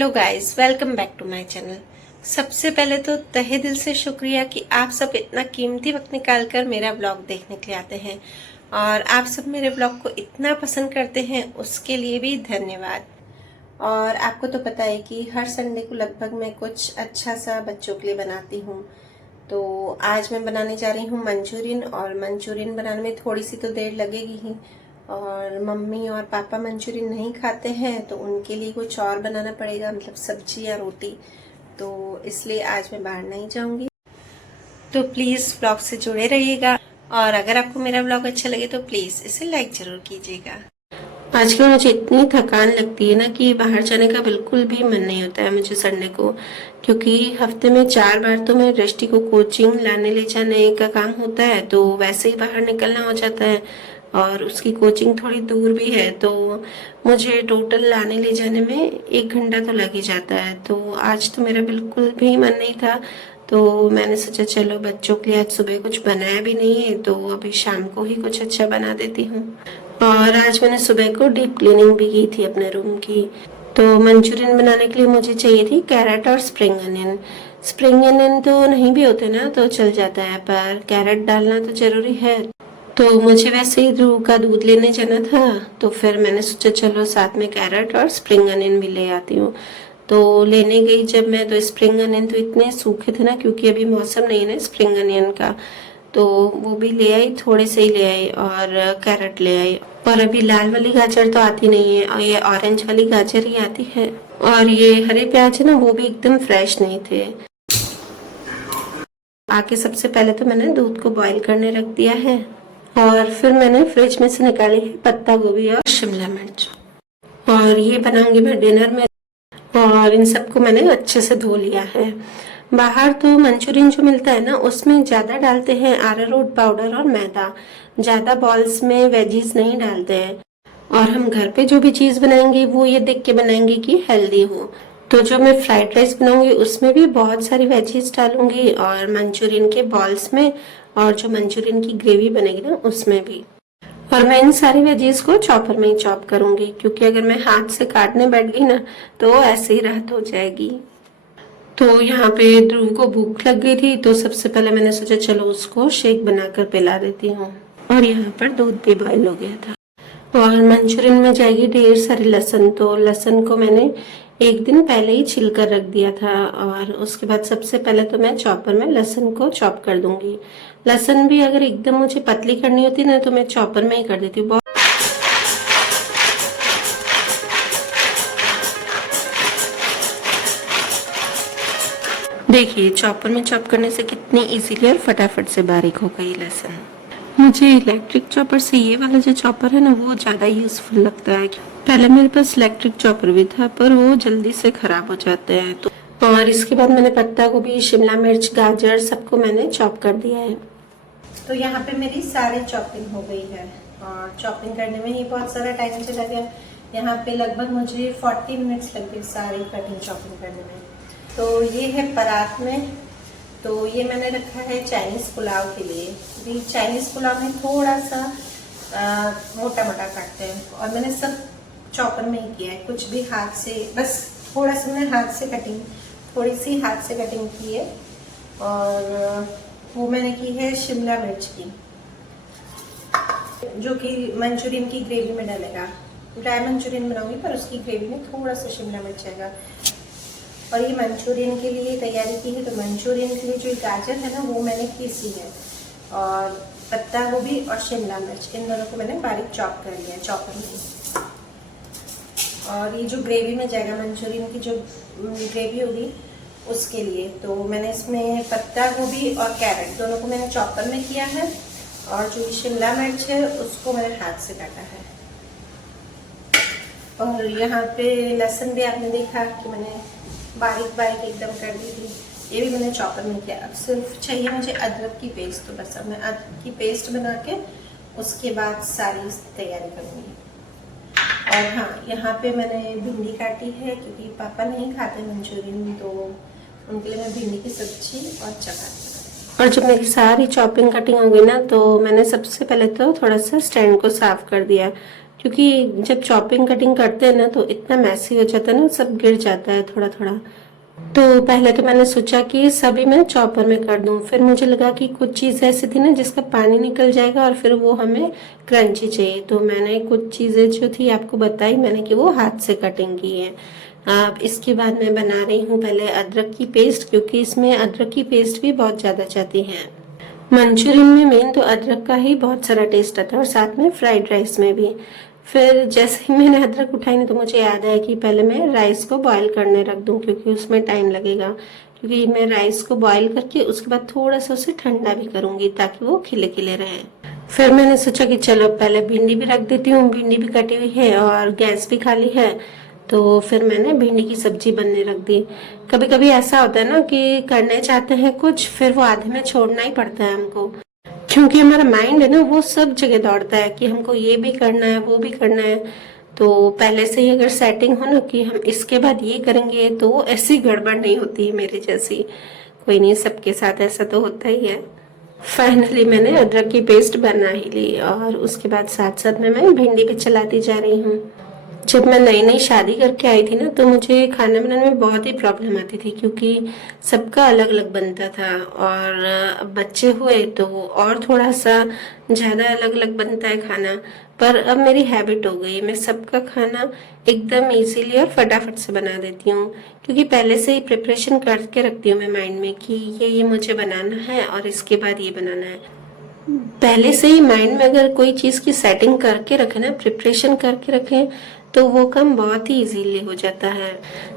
Hello guys, welcome back to my channel. सबसे पहले तो तहे दिल से शुक्रिया कि आप सब इतना कीमती वक्त निकालकर मेरा ब्लॉग देखने के लिए आते हैं और आप सब मेरे ब्लॉग को इतना पसंद करते हैं, उसके लिए भी धन्यवाद। और आपको तो पता है कि हर संडे को लगभग मैं कुछ अच्छा सा बच्चों के लिए बनाती हूँ। तो आज मैं बनाने जा रही हूँ मंचूरियन, और मंचूरियन बनाने में थोड़ी सी तो देर लगेगी ही। और मम्मी और पापा मंचूरियन नहीं खाते हैं तो उनके लिए कुछ और बनाना पड़ेगा, मतलब सब्जी या रोटी। तो इसलिए आज मैं बाहर नहीं जाऊंगी। तो प्लीज़ ब्लॉग से जुड़े रहिएगा, और अगर आपको मेरा ब्लॉग अच्छा लगे तो प्लीज़ इसे लाइक ज़रूर कीजिएगा। आजकल मुझे इतनी थकान लगती है ना कि बाहर जाने का बिल्कुल भी मन नहीं होता है मुझे संडे को, क्योंकि हफ्ते में 4 बार तो मैं दृष्टि को कोचिंग लाने ले जाने का काम होता है, तो वैसे ही बाहर निकलना हो जाता है। और उसकी कोचिंग थोड़ी दूर भी है, तो मुझे टोटल लाने ले जाने में 1 घंटा तो लग ही जाता है। तो आज तो मेरा बिल्कुल भी मन नहीं था, तो मैंने सोचा चलो बच्चों के लिए आज सुबह कुछ बनाया भी नहीं है, तो अभी शाम को ही कुछ अच्छा बना देती हूँ। और आज मैंने सुबह को डीप क्लीनिंग भी की थी अपने रूम की। तो मंचूरियन बनाने के लिए मुझे चाहिए थी कैरेट और स्प्रिंग अनियन। स्प्रिंग अनियन तो नहीं भी होते ना तो चल जाता है, पर कैरेट डालना तो जरूरी है। तो मुझे वैसे ही ध्रुव का दूध लेने जाना था, तो फिर मैंने सोचा चलो साथ में कैरेट और स्प्रिंग अनियन भी ले आती हूँ। तो लेने गई जब मैं, तो स्प्रिंग अनियन तो इतने सूखे थे ना, क्योंकि अभी मौसम नहीं है ना स्प्रिंग अनियन का। तो वो भी ले आई, थोड़े से ही ले आई, और कैरेट ले आई। और अभी लाल वाली गाजर तो आती नहीं है, और ये ऑरेंज वाली गाजर ही आती है। और ये हरे प्याज है ना, वो भी एकदम फ्रेश नहीं थे। आके सबसे पहले तो मैंने दूध को बॉईल करने रख दिया है, और फिर मैंने फ्रिज में से निकाली है पत्ता गोभी और शिमला मिर्च, और ये बनाऊंगी मैं डिनर में। और इन सबको मैंने अच्छे से धो लिया है। बाहर तो मंचूरियन जो मिलता है ना, उसमें ज्यादा डालते हैं अरारोट पाउडर और मैदा, ज्यादा बॉल्स में वेजीज नहीं डालते हैं। और हम घर पे जो भी चीज बनाएंगे वो ये देख के बनाएंगे कि हेल्दी हो। तो जो मैं फ्राइड राइस बनाऊंगी उसमें भी बहुत सारी वेजीज डालूंगी, और मंचूरियन के बॉल्स में, और जो मंचूरियन की ग्रेवी बनेगी ना उसमें भी। और मैं इन सारी वेजीज को चॉपर में ही चॉप करूंगी, क्योंकि अगर मैं हाथ से काटने बैठ गई ना तो ऐसे ही राहत हो जाएगी। तो यहाँ पे ध्रुव को भूख लग गई थी, तो सबसे पहले मैंने सोचा चलो उसको शेक बनाकर पिला देती हूँ। और यहाँ पर दूध भी बॉयल हो गया था। और मंचूरियन में जाएगी ढेर सारी लहसुन, तो लहसुन को मैंने एक दिन पहले ही छिल कर रख दिया था। और उसके बाद सबसे पहले तो मैं चॉपर में लहसुन को चॉप कर दूंगी। लहसुन भी अगर एकदम मुझे पतली करनी होती ना तो मैं चॉपर में ही कर देती हूँ। देखिए चॉपर में चॉप करने से कितनी इजीली और फटाफट से बारीक हो गई लहसुन। मुझे इलेक्ट्रिक चॉपर से ये वाला जो चॉपर है ना वो ज्यादा यूजफुल लगता है। पहले मेरे पास इलेक्ट्रिक चॉपर भी था, पर वो जल्दी से खराब हो जाते हैं। तो और इसके बाद मैंने पत्ता गोभी, शिमला मिर्च, गाजर सबको मैंने चॉप कर दिया है। तो यहाँ पे मेरी सारी चॉपिंग हो गई है, और चॉपिंग करने में ही बहुत सारा टाइम चला गया। यहाँ पे लगभग मुझे 40 मिनट्स लग गए सारी कटिंग चॉपिंग करने में। तो ये है परात में, तो ये मैंने रखा है चाइनीज पुलाव के लिए। भी चाइनीज पुलाव में थोड़ा सा मोटा मोटा काटते हैं, और मैंने सब चॉपर में ही किया है, कुछ भी हाथ से, बस थोड़ा सा मैंने हाथ से कटिंग, थोड़ी सी हाथ से कटिंग की है। और वो मैंने की है शिमला मिर्च की, जो कि मंचूरियन की ग्रेवी में डालेगा। ड्राई मंचूरियन बनाऊंगी पर उसकी ग्रेवी में थोड़ा सा शिमला मिर्च आएगा। और ये मंचूरियन के लिए तैयारी की है, तो मंचूरियन के लिए जो गाजर है ना वो मैंने पीसी है, और पत्ता गोभी और शिमला मिर्च इन दोनों को मैंने बारीक चॉप कर लिया है चॉपर में। और ये जो ग्रेवी में जाएगा, मंचूरियन की जो ग्रेवी होगी उसके लिए, तो मैंने इसमें पत्ता गोभी और कैरेट दोनों को मैंने चॉपर में किया है, और जो शिमला मिर्च है उसको मैंने हाथ से काटा है। और यहाँ पे लहसुन भी आपने देखा कि मैंने बारीक बारीक एकदम कर दी थी, ये भी मैंने चॉपर में किया। अब सिर्फ चाहिए मुझे अदरक की पेस्ट, तो बस अब मैं अदरक की पेस्ट बना के उसके बाद सारी तैयारी करूँगी। और हाँ, यहाँ पे मैंने भिंडी काटी है, क्योंकि पापा नहीं खाते मंचूरियन, तो उनके लिए मैं भिंडी की सब्जी और चपाती। और जब मेरी सारी चॉपिंग कटिंग हो गई ना, तो मैंने सबसे पहले तो थोड़ा सा स्टैंड को साफ कर दिया, क्योंकि जब चॉपिंग कटिंग करते हैं ना तो इतना मैसी हो जाता है ना, सब गिर जाता है थोड़ा थोड़ा। तो पहले तो मैंने सोचा कि सभी मैं चॉपर में कर दूं, फिर मुझे लगा कि कुछ चीज़ ऐसी थी ना जिसका पानी निकल जाएगा और फिर वो हमें क्रंची चाहिए, तो मैंने कुछ चीज़ें जो थी आपको बताई मैंने कि वो हाथ से कटिंग की है। अब इसके बाद मैं बना रही हूँ पहले अदरक की पेस्ट, क्योंकि इसमें अदरक की पेस्ट भी बहुत ज़्यादा जाती है। मंचूरियन में मेन तो अदरक का ही बहुत सारा टेस्ट आता है, और साथ में फ्राइड राइस में भी। फिर जैसे ही मैंने अदरक उठाई ना, तो मुझे याद आया कि पहले मैं राइस को बॉईल करने रख दूं, क्योंकि उसमें टाइम लगेगा। क्योंकि मैं राइस को बॉईल करके उसके बाद थोड़ा सा उसे ठंडा भी करूंगी ताकि वो खिले खिले रहे। फिर मैंने सोचा कि चलो पहले भिंडी भी रख देती हूँ, भिंडी भी कटी हुई है और गैस भी खाली है, तो फिर मैंने भिंडी की सब्जी बनने रख दी। कभी कभी ऐसा होता है ना कि करने चाहते हैं कुछ, फिर वो आधे में छोड़ना ही पड़ता है हमको, क्योंकि हमारा माइंड है ना वो सब जगह दौड़ता है कि हमको ये भी करना है वो भी करना है। तो पहले से ही अगर सेटिंग हो ना कि हम इसके बाद ये करेंगे, तो ऐसी गड़बड़ नहीं होती है मेरी जैसी। कोई नहीं, सबके साथ ऐसा तो होता ही है। फाइनली मैंने अदरक की पेस्ट बना ही ली, और उसके बाद साथ साथ में मैं भिंडी भी चलाती जा रही हूँ। जब मैं नई नई शादी करके आई थी ना, तो मुझे खाना बनाने में बहुत ही प्रॉब्लम आती थी, क्योंकि सबका अलग अलग बनता था, और अब बच्चे हुए तो और थोड़ा सा ज़्यादा अलग अलग बनता है खाना। पर अब मेरी हैबिट हो गई, मैं सबका खाना एकदम इजीली और फटाफट से बना देती हूँ, क्योंकि पहले से ही प्रिपरेशन करके रखती हूँ मैं माइंड में कि ये मुझे बनाना है और इसके बाद ये बनाना है। पहले से ही माइंड में अगर कोई चीज की सेटिंग करके रखे ना, प्रिपरेशन करके रखे, तो वो काम बहुत ही इजीली हो जाता है।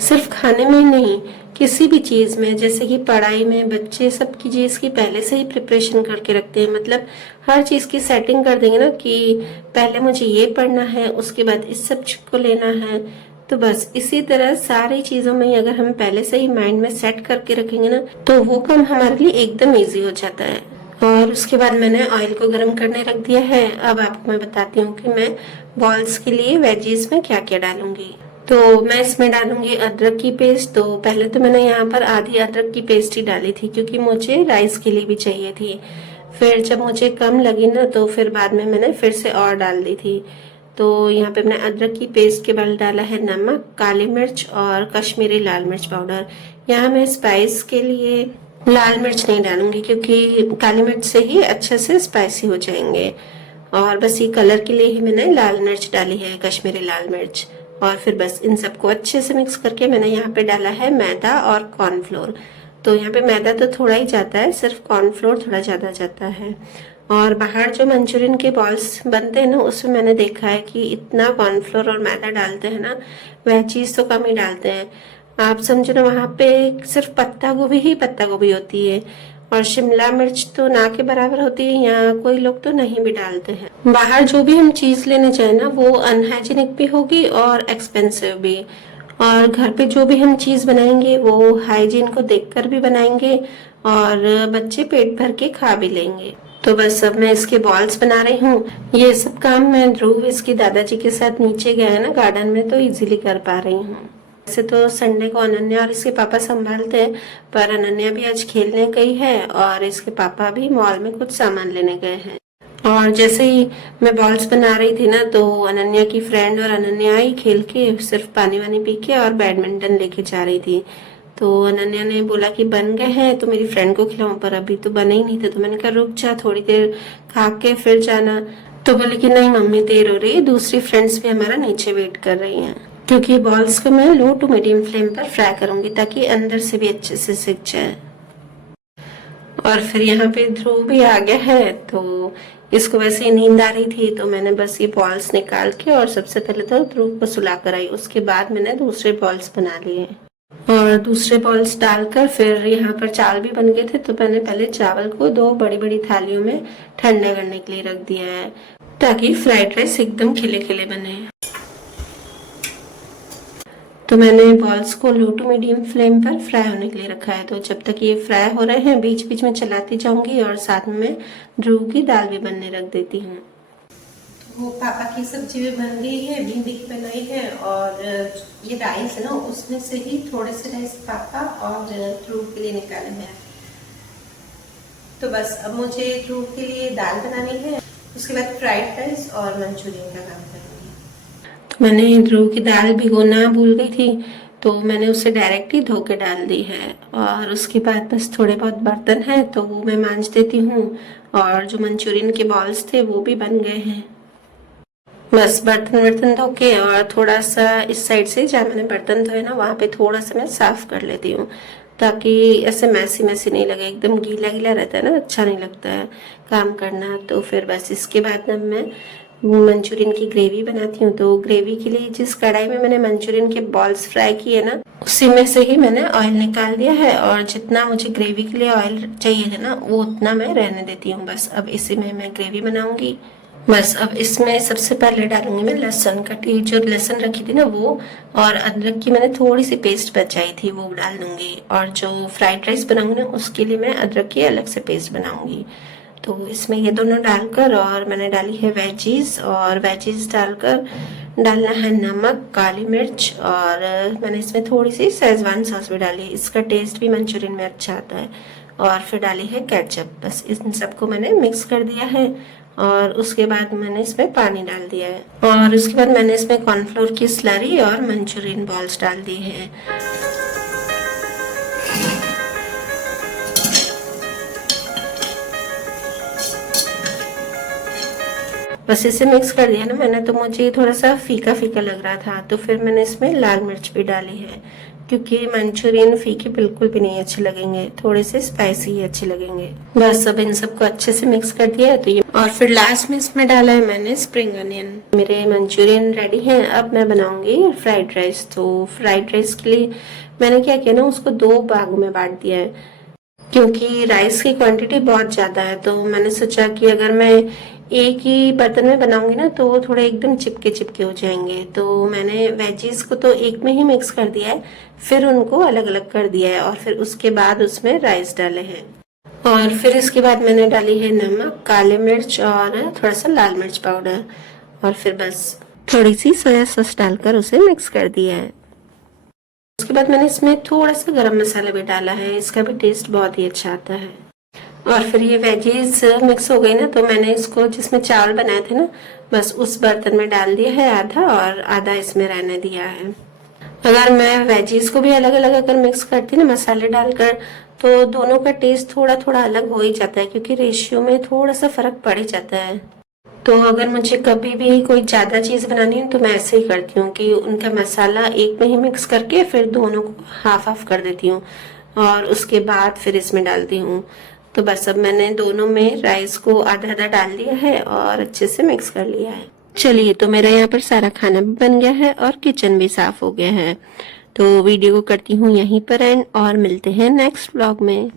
सिर्फ खाने में ही नहीं, किसी भी चीज में, जैसे कि पढ़ाई में बच्चे सबकी चीज की पहले से ही प्रिपरेशन करके रखते हैं। मतलब हर चीज की सेटिंग कर देंगे ना कि पहले मुझे ये पढ़ना है, उसके बाद इस सब्जेक्ट को लेना है। तो बस इसी तरह सारी चीजों में अगर हम पहले से ही माइंड में सेट करके रखेंगे ना, तो वो काम हमारे लिए एकदम इजी हो जाता है। और उसके बाद मैंने ऑयल को गर्म करने रख दिया है। अब आपको मैं बताती हूँ कि मैं बॉल्स के लिए वेजीज में क्या क्या डालूंगी। तो मैं इसमें डालूंगी अदरक की पेस्ट। तो पहले तो मैंने यहाँ पर आधी अदरक की पेस्ट ही डाली थी, क्योंकि मुझे राइस के लिए भी चाहिए थी। फिर जब मुझे कम लगी ना, तो फिर बाद में मैंने फिर से और डाल दी थी। तो यहाँ पे मैंने अदरक की पेस्ट के बाद डाला है नमक, काली मिर्च और कश्मीरी लाल मिर्च पाउडर। यहाँ मैं स्पाइस के लिए लाल मिर्च नहीं डालूंगी, क्योंकि काली मिर्च से ही अच्छे से स्पाइसी हो जाएंगे। और बस ये कलर के लिए ही मैंने लाल मिर्च डाली है, कश्मीरी लाल मिर्च। और फिर बस इन सबको अच्छे से मिक्स करके मैंने यहाँ पे डाला है मैदा और कॉर्नफ्लोर। तो यहाँ पे मैदा तो थोड़ा ही जाता है, सिर्फ कॉर्नफ्लोर थोड़ा ज़्यादा जाता है। और बाहर जो मंचूरियन के बॉल्स बनते हैं ना, उसमें मैंने देखा है कि इतना कॉर्नफ्लोर और मैदा डालते हैं ना, वह चीज़ तो कम ही डालते हैं। आप समझो ना, वहाँ पे सिर्फ पत्ता गोभी ही पत्ता गोभी होती है, और शिमला मिर्च तो ना के बराबर होती है। यहाँ कोई लोग तो नहीं भी डालते हैं। बाहर जो भी हम चीज लेने जाए ना, वो अनहाइजीनिक भी होगी और एक्सपेंसिव भी। और घर पे जो भी हम चीज बनाएंगे वो हाइजीन को देखकर भी बनाएंगे, और बच्चे पेट भर के खा भी लेंगे। तो बस अब मैं इसके बॉल्स बना रही हूँ। ये सब काम मैं ध्रुव इसके दादाजी के साथ नीचे गया है ना गार्डन में, तो इजीली कर पा रही हूँ। वैसे तो संडे को अनन्या और इसके पापा संभालते हैं, पर अनन्या भी आज खेलने गई है और इसके पापा भी मॉल में कुछ सामान लेने गए हैं। और जैसे ही मैं बॉल्स बना रही थी ना, तो अनन्या की फ्रेंड और अनन्या आई खेल के, सिर्फ पानी वानी पी के और बैडमिंटन लेके जा रही थी। तो अनन्या ने बोला कि बन गए हैं तो मेरी फ्रेंड को खिलाऊं, पर अभी तो बने ही नहीं थे। तो मैंने कहा रुक जा, थोड़ी देर खा के फिर जाना। तो बोली कि नहीं मम्मी, देर हो रही है, दूसरी फ्रेंड्स भी हमारा नीचे वेट कर रही हैं। क्योंकि बॉल्स को मैं लो टू मीडियम फ्लेम पर फ्राई करूंगी, ताकि अंदर से भी अच्छे से सिक जाए। और फिर यहाँ पे ध्रुव भी आ गया है, तो इसको वैसे ही नींद आ रही थी, तो मैंने बस ये बॉल्स निकाल के और सबसे पहले तो ध्रुव को सुला कर आई। उसके बाद मैंने दूसरे बॉल्स बना लिए, और दूसरे बॉल्स डालकर फिर यहाँ पर चावल भी बन गए थे। तो मैंने पहले चावल को 2 बड़ी बड़ी थालियों में ठंडा करने के लिए रख दिया है, ताकि फ्राइड राइस एकदम खिले खिले बने। तो मैंने बॉल्स को लो टू मीडियम फ्लेम पर फ्राई होने के लिए रखा है। तो जब तक ये फ्राई हो रहे हैं, बीच बीच में चलाती जाऊंगी, और साथ में ध्रुव की दाल भी बनने रख देती हूँ। तो पापा की सब्जी भी बन गई है, भिंडी की बनाई है, और ये राइस है ना, उसमें से ही थोड़े से राइस पापा और ध्रुव के लिए निकाले हैं। तो बस अब मुझे ध्रुव के लिए दाल बनानी है, उसके बाद फ्राइड राइस और मंचूरियन का काम करूँगी। तो मैंने ध्रुव की दाल भिगोना भूल गई थी, तो मैंने उसे डायरेक्ट ही धो के डाल दी है। और उसके बाद बस थोड़े बहुत बर्तन हैं तो वो मैं मांज देती हूँ, और जो मंचूरियन के बॉल्स थे वो भी बन गए हैं। बस बर्तन धो के और थोड़ा सा इस साइड से जहाँ मैंने बर्तन धोए ना वहाँ पे थोड़ा सा मैं साफ कर लेती हूँ, ताकि ऐसे मैसी मैसी नहीं लगे। एकदम गीला गीला रहता है ना, अच्छा नहीं लगता है काम करना। तो फिर बस इसके बाद ना मैं मंचूरियन की ग्रेवी बनाती हूँ। तो ग्रेवी के लिए जिस कढ़ाई में मैंने मंचूरियन के बॉल्स फ्राई किए ना, उसी में से ही मैंने ऑयल निकाल दिया है, और जितना मुझे ग्रेवी के लिए ऑयल चाहिए है ना वो उतना मैं रहने देती हूँ। बस अब इसी में मैं ग्रेवी बनाऊंगी। बस अब इसमें सबसे पहले डालूंगी मैं लहसुन कटी, जो लहसुन रखी थी ना वो, और अदरक की मैंने थोड़ी सी पेस्ट बचाई थी वो डाल दूंगी। और जो फ्राइड राइस बनाऊंगी ना उसके लिए मैं अदरक की अलग से पेस्ट बनाऊंगी। तो इसमें ये दोनों डालकर, और मैंने डाली है वेजीज, और वेजीज डालकर डालना है नमक, काली मिर्च, और मैंने इसमें थोड़ी सी शेजवान सॉस भी डाली है, इसका टेस्ट भी मंचूरियन में अच्छा आता है। और फिर डाली है केचप। बस इन सबको मैंने मिक्स कर दिया है, और उसके बाद मैंने इसमें पानी डाल दिया है, और उसके बाद मैंने इसमें कॉर्नफ्लोर की स्लरी और मंचूरियन बॉल्स डाल दी हैं। बस इसे मिक्स कर दिया ना मैंने, तो मुझे थोड़ा सा फीका फीका लग रहा था, तो फिर मैंने इसमें लाल मिर्च भी डाली है, क्योंकि मंचूरियन फीके बिल्कुल भी नहीं अच्छे लगेंगे, थोड़े से स्पाइसी ही अच्छे लगेंगे। बस अब इन सबको अच्छे से मिक्स कर दिया है तो ये, और फिर लास्ट में इसमें डाला है मैंने स्प्रिंग अनियन। मेरे मंचूरियन रेडी हैं, अब मैं बनाऊंगी फ्राइड राइस। तो फ्राइड राइस के लिए मैंने क्या किया ना, उसको 2 भागों में बांट दिया है, क्योंकि राइस की क्वांटिटी बहुत ज़्यादा है। तो मैंने सोचा कि अगर मैं एक ही बर्तन में बनाऊंगी ना तो वो थोड़े एकदम चिपके चिपके हो जाएंगे। तो मैंने वेजीज को तो एक में ही मिक्स कर दिया है, फिर उनको अलग अलग कर दिया है, और फिर उसके बाद उसमें राइस डाले हैं। और फिर इसके बाद मैंने डाली है नमक, काले मिर्च और थोड़ा सा लाल मिर्च पाउडर, और फिर बस थोड़ी सी सोया सॉस डालकर उसे मिक्स कर दिया है। उसके बाद मैंने इसमें थोड़ा सा गरम मसाला भी डाला है, इसका भी टेस्ट बहुत ही अच्छा आता है। और फिर ये वेजीज मिक्स हो गई ना, तो मैंने इसको जिसमें चावल बनाए थे ना, बस उस बर्तन में डाल दिया है आधा, और आधा इसमें रहने दिया है। अगर मैं वेजीज को भी अलग अलग अगर मिक्स करती ना मसाले डालकर, तो दोनों का टेस्ट थोड़ा थोड़ा अलग हो ही जाता है, क्योंकि रेशियो में थोड़ा सा फर्क पड़ ही जाता है। तो अगर मुझे कभी भी कोई ज़्यादा चीज़ बनानी है तो मैं ऐसे ही करती हूँ कि उनका मसाला एक में ही मिक्स करके फिर दोनों को हाफ हाफ कर देती हूँ, और उसके बाद फिर इसमें डालती हूँ। तो बस अब मैंने दोनों में राइस को आधा आधा डाल दिया है और अच्छे से मिक्स कर लिया है। चलिए, तो मेरा यहाँ पर सारा खाना भी बन गया है और किचन भी साफ हो गया है। तो वीडियो को करती हूँ यहीं पर एंड, और मिलते हैं नेक्स्ट व्लॉग में।